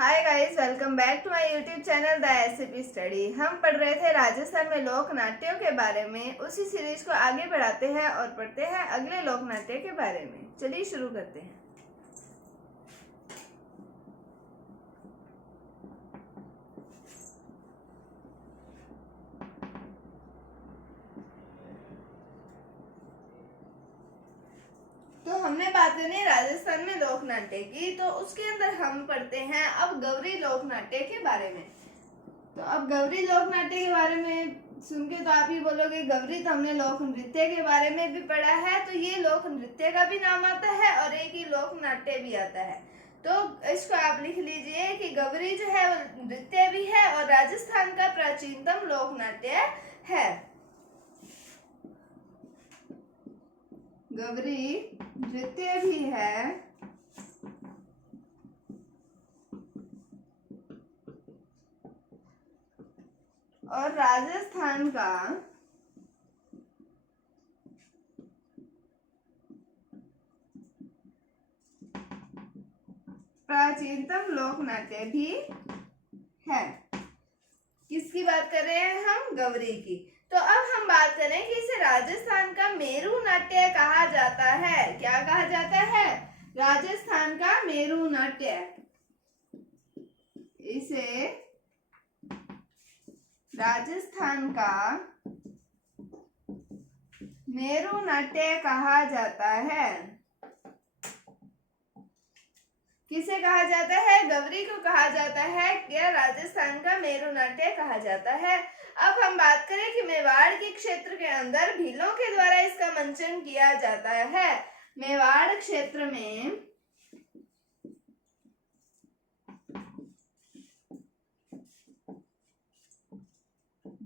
Hi guys, welcome back to my YouTube channel the SCP study. हम पढ़ रहे थे राजस्थान में लोक नाट्यों के बारे में। उसी सीरीज को आगे बढ़ाते हैं और पढ़ते हैं अगले लोक नाट्य के बारे में। चलिए शुरू करते हैं। तो हमने बात करनी राजस्थान में लोक नाट्य की, तो उसके अंदर हम पढ़ते हैं अब गौरी लोक नाट्य के बारे में। तो अब गौरी लोक नाट्य के बारे में सुन के तो आप ही बोलोगे गौरी, तो हमने लोक नृत्य के बारे में भी पढ़ा है। तो ये लोक नृत्य का भी नाम आता है और एक ही लोक नाट्य भी आता है। तो इसको आप लिख लीजिए कि गौरी जो है वो नृत्य भी है और राजस्थान का प्राचीनतम लोक नाट्य है। गौरी नृत्य भी है और राजस्थान का प्राचीनतम लोक नाट्य भी है। किसकी बात कर रहे हैं हम? गौरी की। तो अब हम बात करें कि इसे राजस्थान का मेरू नाट्य कहा जाता है। क्या कहा जाता है? राजस्थान का मेरू नाट्य। इसे राजस्थान का मेरू नाट्य कहा जाता है। किसे कहा जाता है? गौरी को कहा जाता है। क्या राजस्थान का मेरू नाट्य कहा जाता है। अब हम बात करें कि मेवाड़ के क्षेत्र के अंदर भीलों के द्वारा इसका मंचन किया जाता है। मेवाड़ क्षेत्र में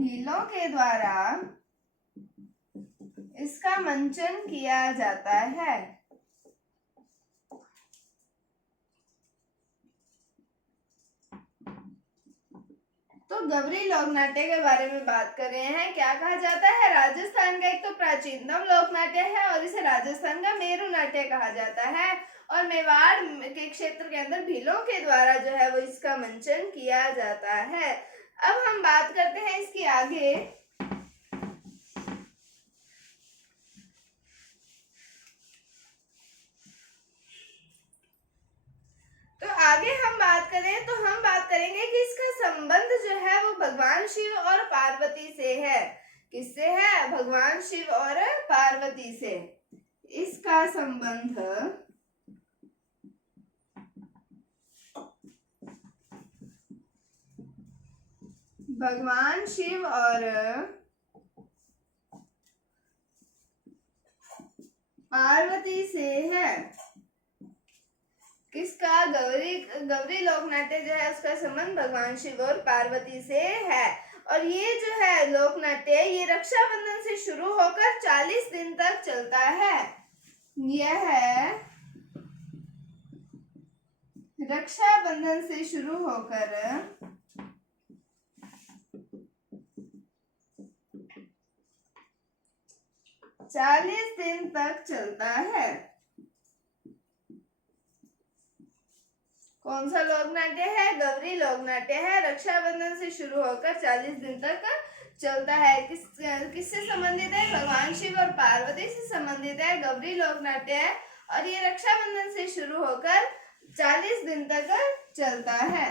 भीलों के द्वारा इसका मंचन किया जाता है। तो गौरी लोक नाट्य के बारे में बात कर रहे हैं। क्या कहा जाता है? राजस्थान का एक तो प्राचीनतम लोक नाट्य है और इसे राजस्थान का मेरू नाट्य कहा जाता है। और मेवाड़ के क्षेत्र के अंदर भीलों के द्वारा जो है वो इसका मंचन किया जाता है। अब हम बात करते हैं इसकी आगे। तो आगे हम बात करें तो हम बात करेंगे कि इसका संबंध जो है वो भगवान शिव और पार्वती से है। किससे है? भगवान शिव और पार्वती से इसका संबंध भगवान शिव और पार्वती से है। किसका? गौरी लोक नाट्य जो है उसका संबंध भगवान शिव और पार्वती से है। और ये जो है लोक नाट्य ये रक्षाबंधन से शुरू होकर 40 दिन तक चलता है। यह रक्षाबंधन से शुरू होकर 40 दिन तक चलता है। कौन सा लोक नाट्य है? गौरी लोक नाट्य है। रक्षाबंधन से शुरू होकर 40 दिन तक चलता है। किससे संबंधित है? भगवान शिव और पार्वती से संबंधित है गौरी लोक नाट्य है। और ये रक्षाबंधन से शुरू होकर 40 दिन तक चलता है।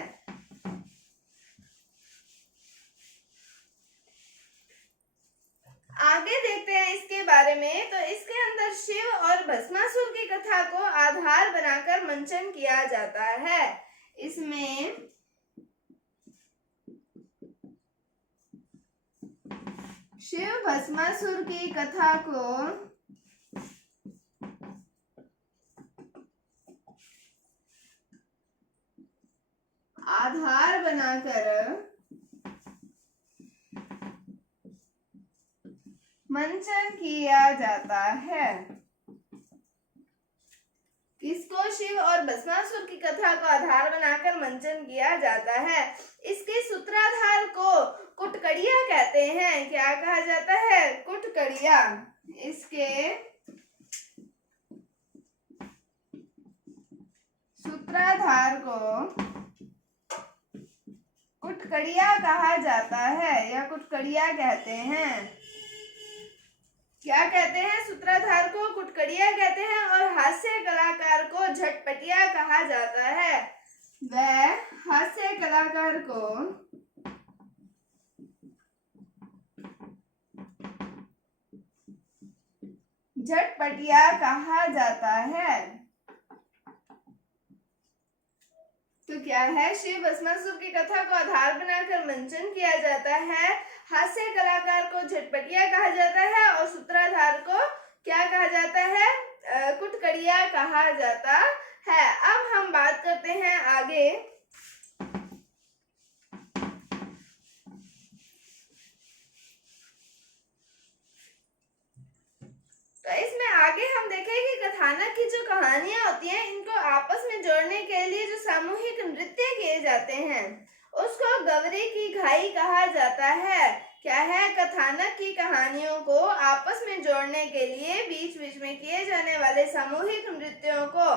आगे देखते हैं इसके बारे में। तो इसके अंदर शिव और भस्मासुर की कथा को आधार बनाकर मंचन किया जाता है। इसमें शिव भस्मासुर की कथा को आधार बनाकर मंचन किया जाता है। किसको? शिव और भस्मासुर की कथा को आधार बनाकर मंचन किया जाता है। इसके सूत्राधार को कुटकड़िया कहते हैं। क्या कहा जाता है? कुटकड़िया। इसके सूत्राधार को कुटकड़िया कहा जाता है या कुटकड़िया कहते हैं। क्या कहते हैं? सूत्रधार को कुटकड़िया कहते हैं और हास्य कलाकार को झटपटिया कहा जाता है। वह हास्य कलाकार को झटपटिया कहा जाता है। तो क्या है? शिव भस्मासुर की कथा को आधार बनाकर मंचन किया जाता है। हास्य कलाकार को झटपटिया कहा जाता है और सूत्रधार को क्या कहा जाता है? कुटकड़िया कहा जाता है। अब हम बात करते हैं आगे। तो इसमें आगे हम देखें कि कथानक की जो कहानियां होती हैं, इनको आपस में जोड़ने के लिए जो सामूहिक नृत्य किए जाते हैं उसको गवरी की घाई कहा जाता है। क्या है? कथानक की कहानियों को आपस में जोड़ने के लिए बीच बीच में किए जाने वाले सामूहिक नृत्यों को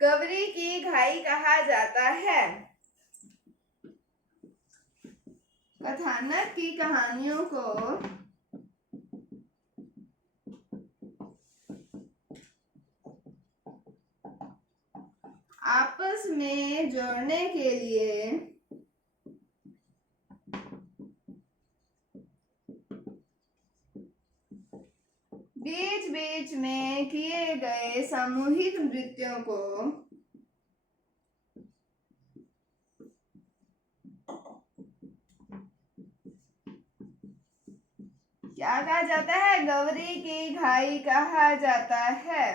गवरी की घाई कहा जाता है। कथानक की कहानियों को आपस में जोड़ने के लिए बीच बीच में किए गए सामूहिक नृत्यों को क्या कहा जाता है? गवरी की घाई कहा जाता है।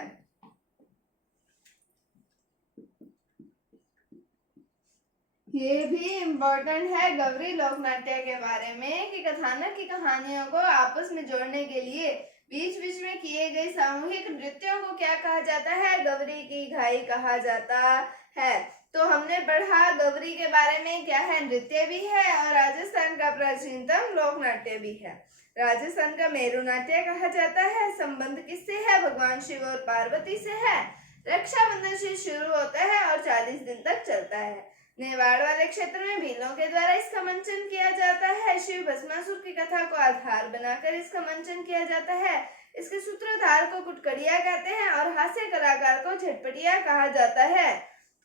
ये भी इम्पोर्टेंट है गवरी लोकनाट्य के बारे में कि कथानक की कहानियों को आपस में जोड़ने के लिए बीच बीच में किए गए सामूहिक नृत्यों को क्या कहा जाता है? गवरी की घाई कहा जाता है। तो हमने पढ़ा गवरी के बारे में, क्या है? नृत्य भी है और राजस्थान का प्राचीनतम लोकनाट्य भी है। राजस्थान का मेरू नाट्य कहा जाता है। संबंध किससे है? भगवान शिव और पार्वती से है। रक्षाबंधन से शुरू होता है और 40 दिन तक चलता है। नेवाड़ वाले क्षेत्र में भीलों के द्वारा इसका मंचन किया जाता है। शिव भस्मासुर की कथा को आधार बनाकर इसका मंचन किया जाता है। इसके सूत्रधार को कुटकड़िया कहते हैं और हास्य कलाकार को झटपटिया कहा जाता है।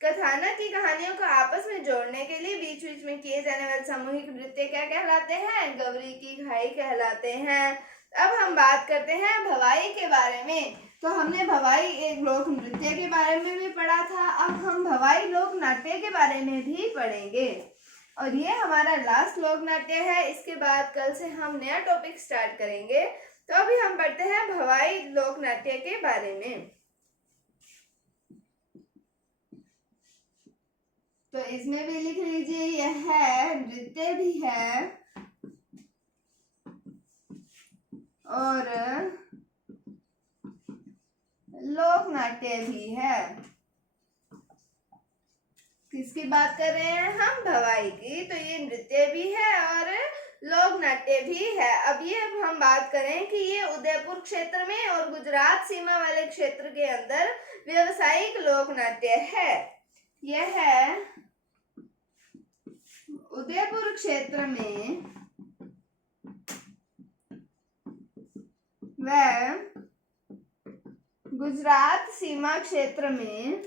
कथानक की कहानियों को आपस में जोड़ने के लिए बीच बीच में किए जाने वाले सामूहिक नृत्य क्या कहलाते हैं? गवरी की घाई कहलाते हैं। अब हम बात करते हैं भवाई के बारे में। तो हमने भवाई एक लोक नृत्य के बारे में भी पढ़ा था। अब हम भवाई लोक नाट्य के बारे में भी पढ़ेंगे और ये हमारा लास्ट लोक नाट्य है। इसके बाद कल से हम नया टॉपिक स्टार्ट करेंगे। तो अभी हम पढ़ते हैं भवाई लोक नाट्य के बारे में। तो इसमें भी लिख लीजिए, यह है नृत्य भी है और लोक नाट्य भी है। किसकी बात कर रहे हैं हम? भवाई की। तो ये नृत्य भी है और लोक नाट्य भी है। अब ये हम बात करें कि ये उदयपुर क्षेत्र में और गुजरात सीमा वाले क्षेत्र के अंदर व्यवसायिक लोक नाट्य है। यह है उदयपुर क्षेत्र में व गुजरात सीमा क्षेत्र में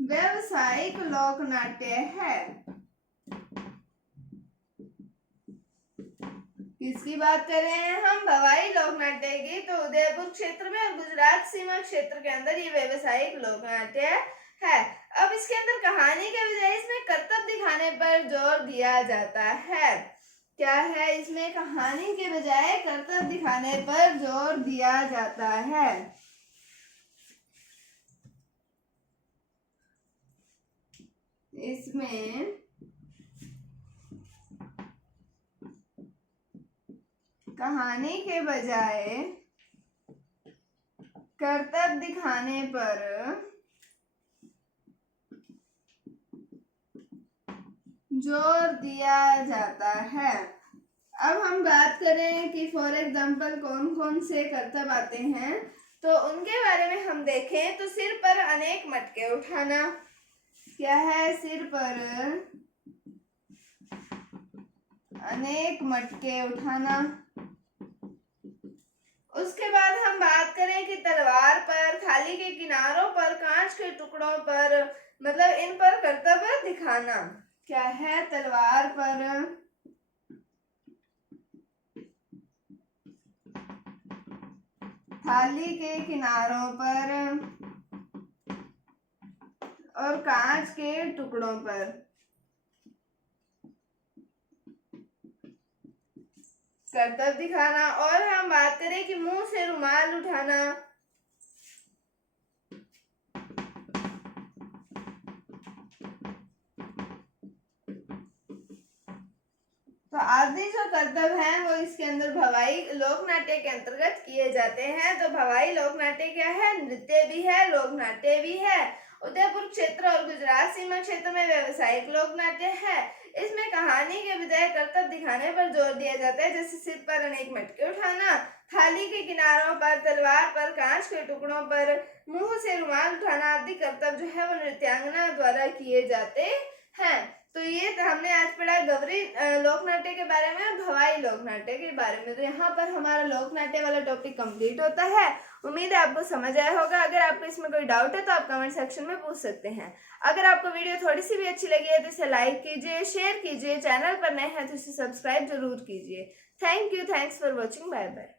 व्यवसायिक लोक नाट्य है। किसकी बात कर रहे हैं हम? भवाई लोक नाट्य की। तो उदयपुर क्षेत्र में और गुजरात सीमा क्षेत्र के अंदर ये व्यवसायिक लोक नाट्य है। अब इसके अंदर कहानी के बजाय इसमें करतब दिखाने पर जोर दिया जाता है। क्या है? इसमें कहानी के बजाय करतब दिखाने पर जोर दिया जाता है। इसमें कहानी के बजाय करतब दिखाने पर जोर दिया जाता है। अब हम बात करें कि फॉर एग्जाम्पल कौन कौन से करतब आते हैं, तो उनके बारे में हम देखें तो सिर पर अनेक मटके उठाना, क्या है? सिर पर अनेक मटके उठाना। उसके बाद हम बात करें कि तलवार पर, थाली के किनारों पर, कांच के टुकड़ों पर, मतलब इन पर कर्तव्य दिखाना। क्या है? तलवार पर, थाली के किनारों पर और कांच के टुकड़ों पर कर्तव्य दिखाना। और हम बात करें कि मुंह से रुमाल उठाना। तो आदि जो कर्तव्य हैं वो इसके अंदर भवाई लोक नाट्य के अंतर्गत किए जाते हैं। तो भवाई लोक नाट्य क्या है? नृत्य भी है, लोक नाट्य भी है। उदयपुर क्षेत्र और गुजरात सीमा क्षेत्र में व्यवसायिक लोक नाट्य है। इसमें कहानी के बजाय कर्तव्य दिखाने पर जोर दिया जाता है, जैसे सिर पर अनेक मटके उठाना, थाली के किनारों पर, तलवार पर, कांच के टुकड़ों पर, मुंह से रुमाल उठाना आदि कर्तव्य जो है वो नृत्यांगना द्वारा किए जाते हैं। तो ये हमने आज पढ़ा गवरी लोक नाट्य के बारे में, भवाई लोक नाट्य के बारे में। तो यहाँ पर हमारा लोक नाट्य वाला टॉपिक कंप्लीट होता है। उम्मीद है आपको समझ आया होगा। अगर आपको इसमें कोई डाउट है तो आप कमेंट सेक्शन में पूछ सकते हैं। अगर आपको वीडियो थोड़ी सी भी अच्छी लगी है तो इसे लाइक कीजिए, शेयर कीजिए, चैनल पर नए हैं तो इसे सब्सक्राइब जरूर कीजिए। Thank you, thanks for watching, bye bye.